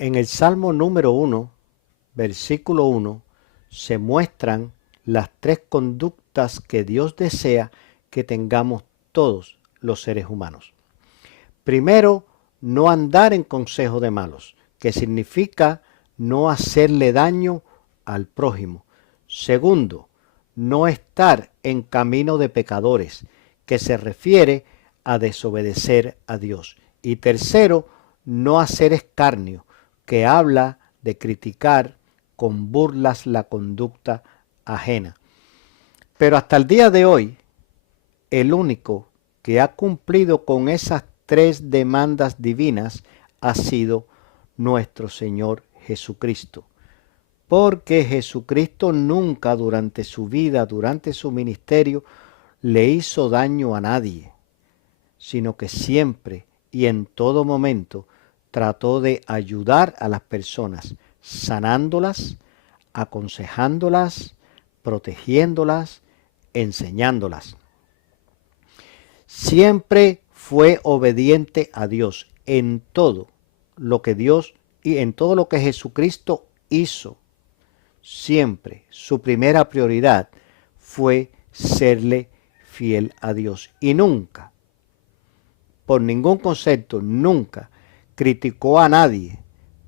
En el Salmo número 1, versículo 1, se muestran las tres conductas que Dios desea que tengamos todos los seres humanos. Primero, no andar en consejo de malos, que significa no hacerle daño al prójimo. Segundo, no estar en camino de pecadores, que se refiere a desobedecer a Dios. Y tercero, no hacer escarnio, que habla de criticar con burlas la conducta ajena. Pero hasta el día de hoy, el único que ha cumplido con esas tres demandas divinas ha sido nuestro Señor Jesucristo. Porque Jesucristo nunca durante su vida, durante su ministerio, le hizo daño a nadie, sino que siempre y en todo momento trató de ayudar a las personas, sanándolas, aconsejándolas, protegiéndolas, enseñándolas. Siempre fue obediente a Dios en todo lo que Dios y en todo lo que Jesucristo hizo. Siempre su primera prioridad fue serle fiel a Dios y nunca, por ningún concepto, nunca criticó a nadie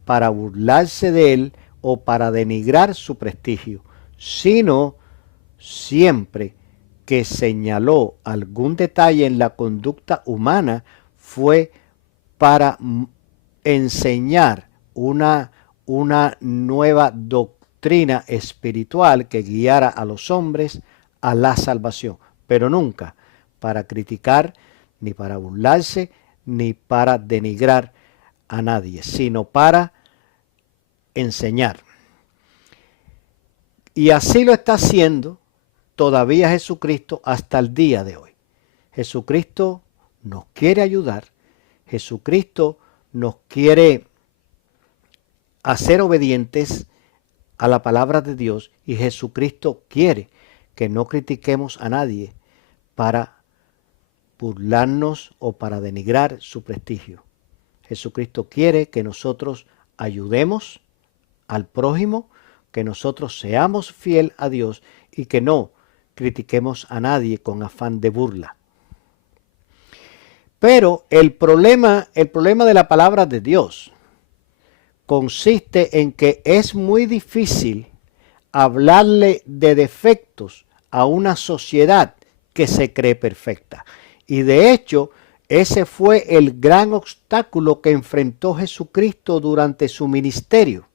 para burlarse de él o para denigrar su prestigio, sino siempre que señaló algún detalle en la conducta humana fue para enseñar una nueva doctrina espiritual que guiara a los hombres a la salvación, pero nunca para criticar, ni para burlarse, ni para denigrar a nadie, sino para enseñar. Y así lo está haciendo todavía Jesucristo hasta el día de hoy. Jesucristo nos quiere ayudar, Jesucristo nos quiere hacer obedientes a la palabra de Dios y Jesucristo quiere que no critiquemos a nadie para burlarnos o para denigrar su prestigio. Jesucristo quiere que nosotros ayudemos al prójimo, que nosotros seamos fiel a Dios y que no critiquemos a nadie con afán de burla. Pero el problema de la palabra de Dios consiste en que es muy difícil hablarle de defectos a una sociedad que se cree perfecta. Y de hecho, ese fue el gran obstáculo que enfrentó Jesucristo durante su ministerio.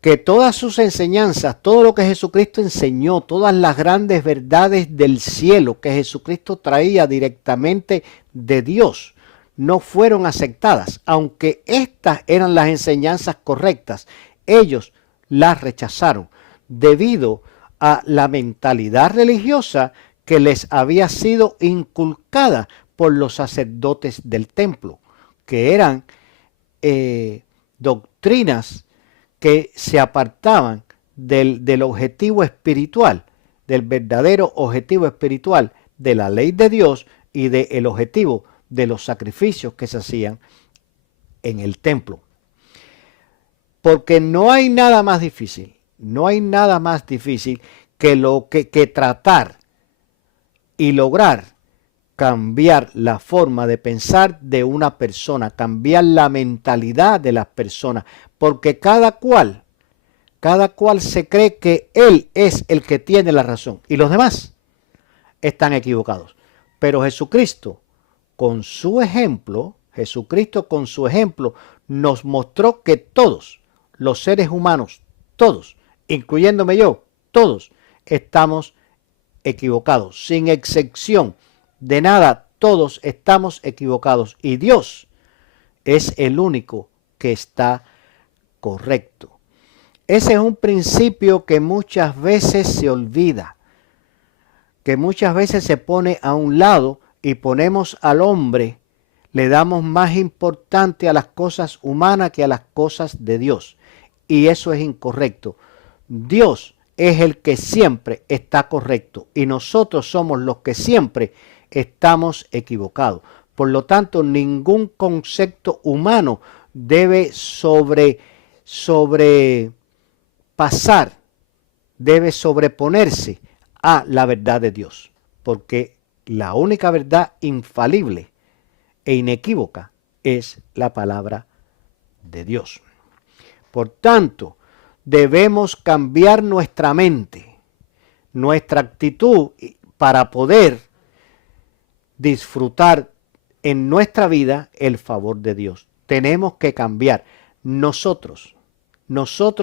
Que todas sus enseñanzas, todo lo que Jesucristo enseñó, todas las grandes verdades del cielo que Jesucristo traía directamente de Dios, no fueron aceptadas. Aunque estas eran las enseñanzas correctas, ellos las rechazaron debido a la mentalidad religiosa que les había sido inculcada por los sacerdotes del templo, que eran doctrinas que se apartaban del objetivo espiritual, del verdadero objetivo espiritual de la ley de Dios y del objetivo de los sacrificios que se hacían en el templo. Porque no hay nada más difícil, que tratar y lograr cambiar la forma de pensar de una persona, cambiar la mentalidad de las personas, porque cada cual se cree que él es el que tiene la razón y los demás están equivocados. Pero Jesucristo con su ejemplo nos mostró que todos los seres humanos, todos, incluyéndome yo, todos estamos equivocados, sin excepción de nada, todos estamos equivocados y Dios es el único que está correcto. Ese es un principio que muchas veces se olvida, que muchas veces se pone a un lado y ponemos al hombre, le damos más importante a las cosas humanas que a las cosas de Dios. Y eso es incorrecto. Dios es el que siempre está correcto y nosotros somos los que siempre estamos equivocados. Por lo tanto, ningún concepto humano debe sobrepasar, debe sobreponerse a la verdad de Dios, porque la única verdad infalible e inequívoca es la palabra de Dios. Por tanto, debemos cambiar nuestra mente, nuestra actitud para poder disfrutar en nuestra vida el favor de Dios. Tenemos que cambiar. Nosotros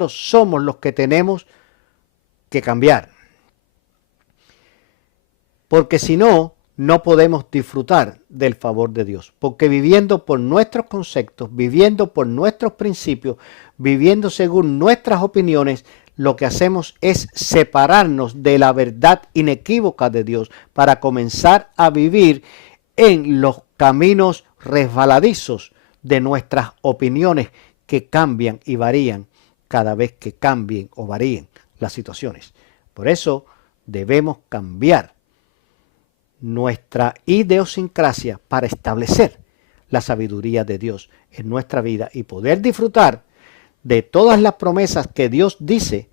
somos los que tenemos que cambiar. Porque si no, no podemos disfrutar del favor de Dios. Porque viviendo por nuestros conceptos, viviendo por nuestros principios, viviendo según nuestras opiniones, lo que hacemos es separarnos de la verdad inequívoca de Dios para comenzar a vivir en los caminos resbaladizos de nuestras opiniones que cambian y varían cada vez que cambien o varíen las situaciones. Por eso debemos cambiar nuestra idiosincrasia para establecer la sabiduría de Dios en nuestra vida y poder disfrutar de todas las promesas que Dios dice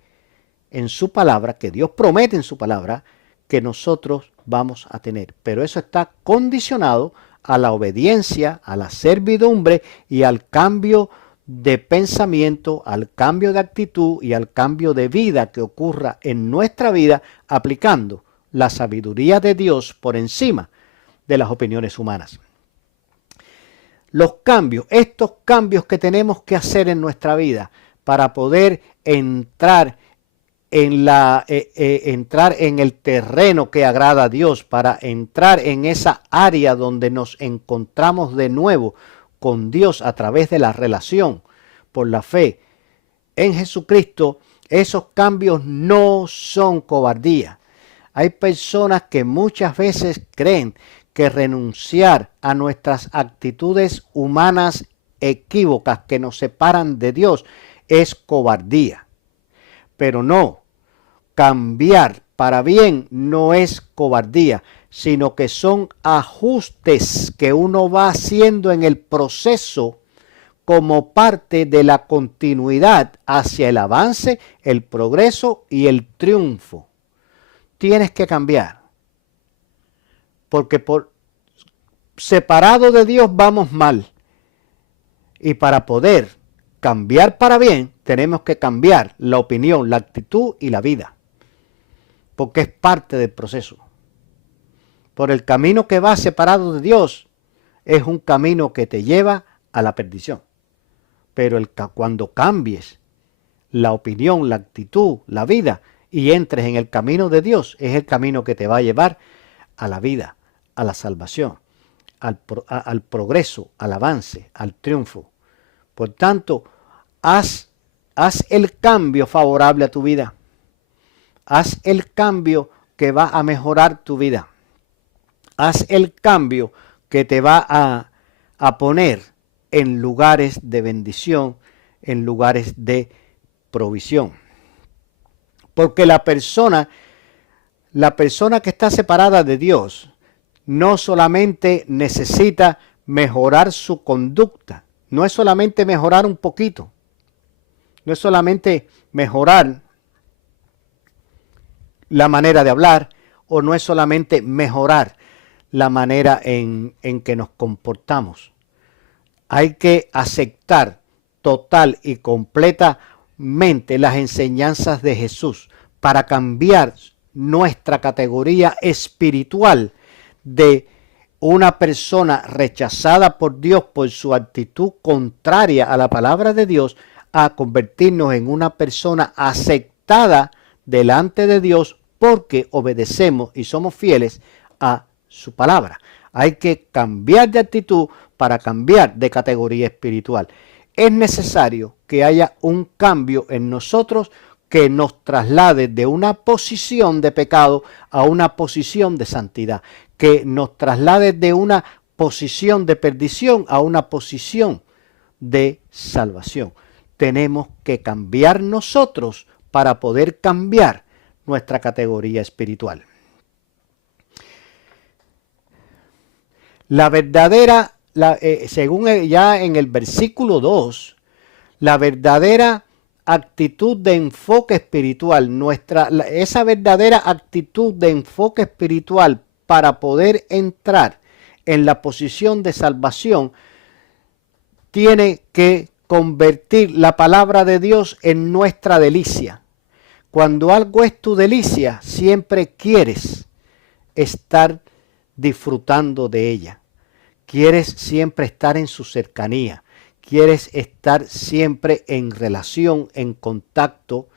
en su palabra, que Dios promete en su palabra, que nosotros vamos a tener. Pero eso está condicionado a la obediencia, a la servidumbre y al cambio de pensamiento, al cambio de actitud y al cambio de vida que ocurra en nuestra vida aplicando la sabiduría de Dios por encima de las opiniones humanas. Los cambios, estos cambios que tenemos que hacer en nuestra vida para poder entrar en el terreno que agrada a Dios, para entrar en esa área donde nos encontramos de nuevo con Dios a través de la relación por la fe en Jesucristo, esos cambios no son cobardía. Hay personas que muchas veces creen que renunciar a nuestras actitudes humanas equívocas que nos separan de Dios es cobardía. Pero no, cambiar para bien no es cobardía, sino que son ajustes que uno va haciendo en el proceso como parte de la continuidad hacia el avance, el progreso y el triunfo. Tienes que cambiar, porque por separado de Dios vamos mal, y para poder cambiar para bien tenemos que cambiar la opinión, la actitud y la vida, porque es parte del proceso. Por el camino que va separado de Dios es un camino que te lleva a la perdición, pero cuando cambies la opinión, la actitud, la vida y entres en el camino de Dios, es el camino que te va a llevar a la vida, a la salvación, al progreso, al avance, al triunfo. Por tanto, haz el cambio favorable a tu vida. Haz el cambio que va a mejorar tu vida. Haz el cambio que te va a poner en lugares de bendición, en lugares de provisión. Porque la persona que está separada de Dios no solamente necesita mejorar su conducta, no es solamente mejorar un poquito, no es solamente mejorar la manera de hablar, o no es solamente mejorar la manera en que nos comportamos. Hay que aceptar total y completamente las enseñanzas de Jesús para cambiar nuestra categoría espiritual de una persona rechazada por Dios por su actitud contraria a la palabra de Dios a convertirnos en una persona aceptada delante de Dios porque obedecemos y somos fieles a su palabra. Hay que cambiar de actitud para cambiar de categoría espiritual. Es necesario que haya un cambio en nosotros que nos traslade de una posición de pecado a una posición de santidad, que nos traslade de una posición de perdición a una posición de salvación. Tenemos que cambiar nosotros para poder cambiar nuestra categoría espiritual. La verdadera según ya en el versículo 2, la verdadera actitud de enfoque espiritual, esa verdadera actitud de enfoque espiritual para poder entrar en la posición de salvación, tiene que convertir la palabra de Dios en nuestra delicia. Cuando algo es tu delicia, siempre quieres estar disfrutando de ella. Quieres siempre estar en su cercanía. Quieres estar siempre en relación, en contacto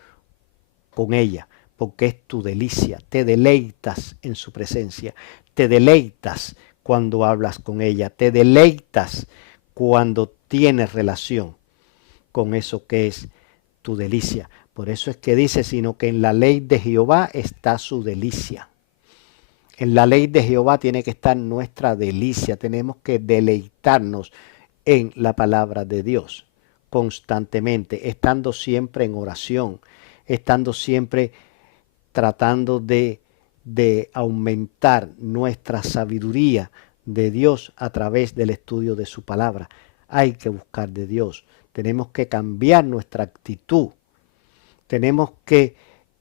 con ella, porque es tu delicia. Te deleitas en su presencia. Te deleitas cuando hablas con ella. Te deleitas cuando tienes relación con eso que es tu delicia. Por eso es que dice, sino que en la ley de Jehová está su delicia. En la ley de Jehová tiene que estar nuestra delicia. Tenemos que deleitarnos en la palabra de Dios constantemente, estando siempre en oración, estando siempre tratando de aumentar nuestra sabiduría de Dios a través del estudio de su palabra. Hay que buscar de Dios. Tenemos que cambiar nuestra actitud. Tenemos que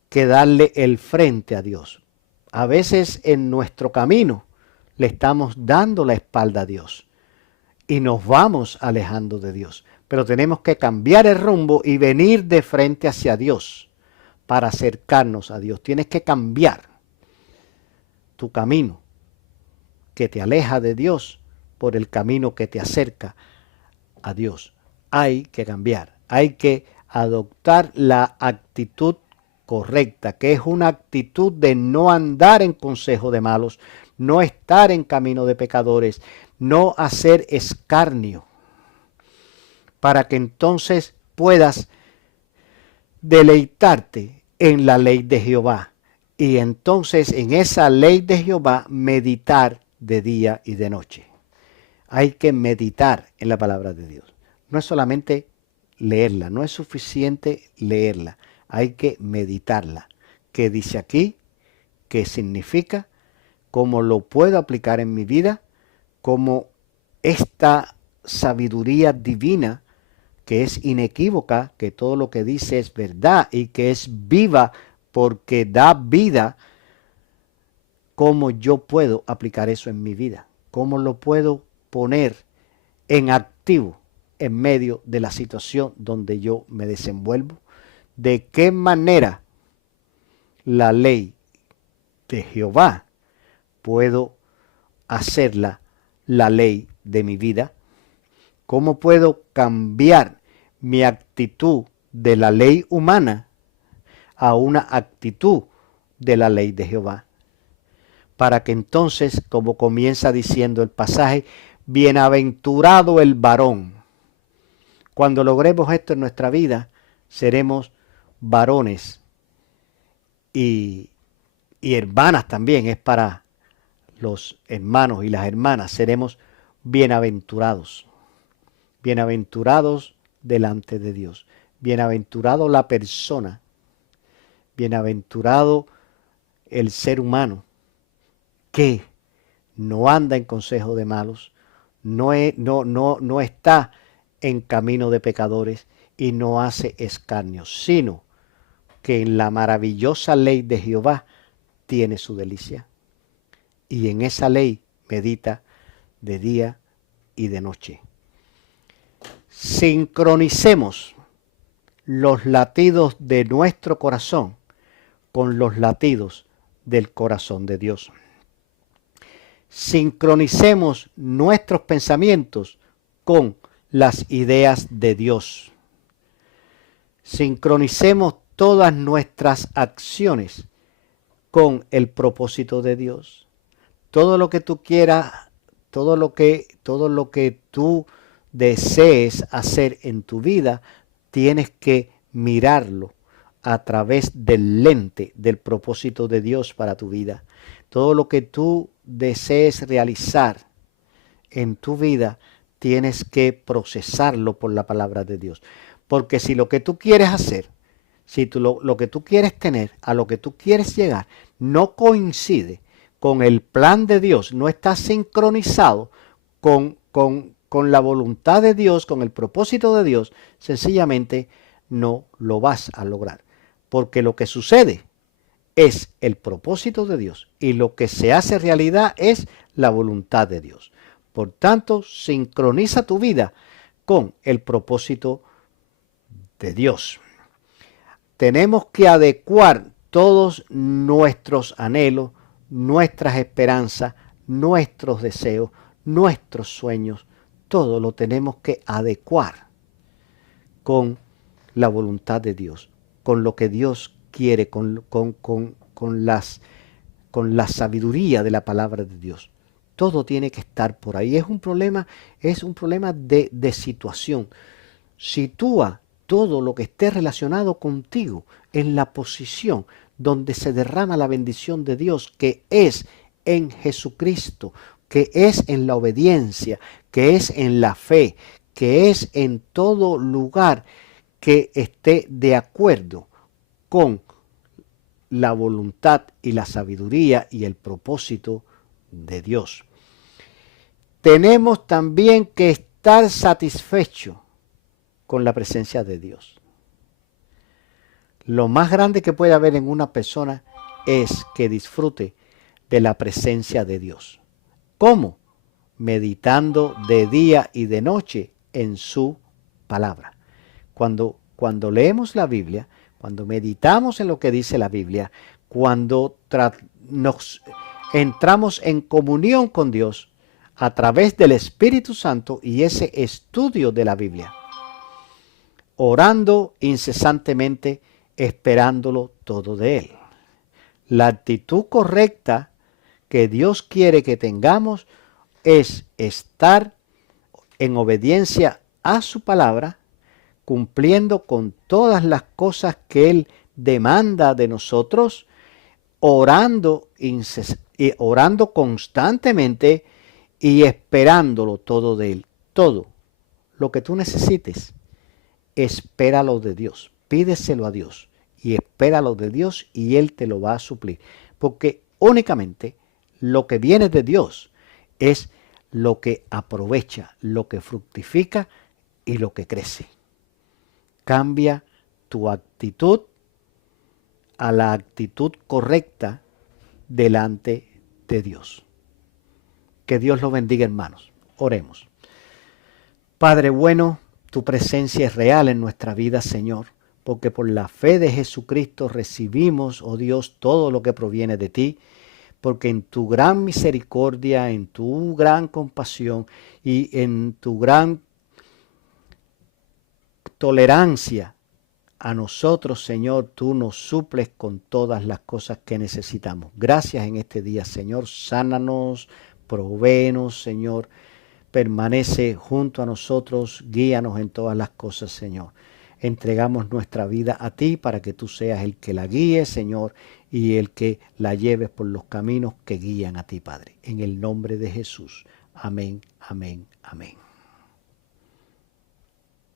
darle el frente a Dios. A veces en nuestro camino le estamos dando la espalda a Dios y nos vamos alejando de Dios. Pero tenemos que cambiar el rumbo y venir de frente hacia Dios para acercarnos a Dios. Tienes que cambiar tu camino que te aleja de Dios por el camino que te acerca a Dios. Hay que cambiar, hay que adoptar la actitud correcta, que es una actitud de no andar en consejo de malos, no estar en camino de pecadores, no hacer escarnio, para que entonces puedas deleitarte en la ley de Jehová. Y entonces en esa ley de Jehová meditar de día y de noche. Hay que meditar en la palabra de Dios. No es solamente leerla, no es suficiente leerla, hay que meditarla. ¿Qué dice aquí? ¿Qué significa? ¿Cómo lo puedo aplicar en mi vida? ¿Cómo esta sabiduría divina, que es inequívoca, que todo lo que dice es verdad y que es viva porque da vida, cómo yo puedo aplicar eso en mi vida? ¿Cómo lo puedo poner en activo en medio de la situación donde yo me desenvuelvo? ¿De qué manera la ley de Jehová puedo hacerla la ley de mi vida? ¿Cómo puedo cambiar mi actitud de la ley humana a una actitud de la ley de Jehová? Para que entonces, como comienza diciendo el pasaje, bienaventurado el varón. Cuando logremos esto en nuestra vida, seremos varones y hermanas también, es para los hermanos y las hermanas, seremos bienaventurados. Bienaventurados delante de Dios. Bienaventurado la persona. Bienaventurado el ser humano que no anda en consejo de malos, no está en camino de pecadores y no hace escarnio, sino que en la maravillosa ley de Jehová tiene su delicia. Y en esa ley medita de día y de noche. Sincronicemos los latidos de nuestro corazón con los latidos del corazón de Dios. Sincronicemos nuestros pensamientos con las ideas de Dios. Sincronicemos todas nuestras acciones con el propósito de Dios. Todo lo que tú quieras, todo lo que tú desees hacer en tu vida, tienes que mirarlo a través del lente del propósito de Dios para tu vida. Todo lo que tú desees realizar en tu vida, tienes que procesarlo por la palabra de Dios. Porque si lo que tú quieres hacer, si lo que tú quieres tener, a lo que tú quieres llegar, no coincide con el plan de Dios, no está sincronizado con con la voluntad de Dios, con el propósito de Dios, sencillamente no lo vas a lograr. Porque lo que sucede es el propósito de Dios y lo que se hace realidad es la voluntad de Dios. Por tanto, sincroniza tu vida con el propósito de Dios. Tenemos que adecuar todos nuestros anhelos, nuestras esperanzas, nuestros deseos, nuestros sueños, todo lo tenemos que adecuar con la voluntad de Dios, con lo que Dios quiere, con la sabiduría de la palabra de Dios. Todo tiene que estar por ahí. Es un problema de situación. Sitúa todo lo que esté relacionado contigo en la posición donde se derrama la bendición de Dios, que es en Jesucristo, que es en la obediencia, que es en la fe, que es en todo lugar que esté de acuerdo con la voluntad y la sabiduría y el propósito de Dios. Tenemos también que estar satisfechos con la presencia de Dios. Lo más grande que puede haber en una persona es que disfrute de la presencia de Dios. ¿Cómo? Meditando de día y de noche en su palabra. Cuando leemos la Biblia, cuando meditamos en lo que dice la Biblia, cuando nos entramos en comunión con Dios a través del Espíritu Santo y ese estudio de la Biblia, orando incesantemente, esperándolo todo de Él. La actitud correcta que Dios quiere que tengamos es estar en obediencia a su palabra, cumpliendo con todas las cosas que Él demanda de nosotros, orando constantemente y esperándolo todo de Él. Todo lo que tú necesites, espéralo de Dios, pídeselo a Dios y espéralo de Dios y Él te lo va a suplir. Porque únicamente lo que viene de Dios es lo que aprovecha, lo que fructifica y lo que crece. Cambia tu actitud a la actitud correcta delante de Dios. Que Dios lo bendiga, hermanos. Oremos. Padre bueno, tu presencia es real en nuestra vida, Señor, porque por la fe de Jesucristo recibimos, oh Dios, todo lo que proviene de ti, porque en tu gran misericordia, en tu gran compasión y en tu gran tolerancia a nosotros, Señor, tú nos suples con todas las cosas que necesitamos. Gracias en este día, Señor. Sánanos, provéenos, Señor. Permanece junto a nosotros, guíanos en todas las cosas, Señor. Entregamos nuestra vida a ti para que tú seas el que la guíe, Señor, y el que la lleves por los caminos que guían a ti, Padre. En el nombre de Jesús. Amén, amén, amén.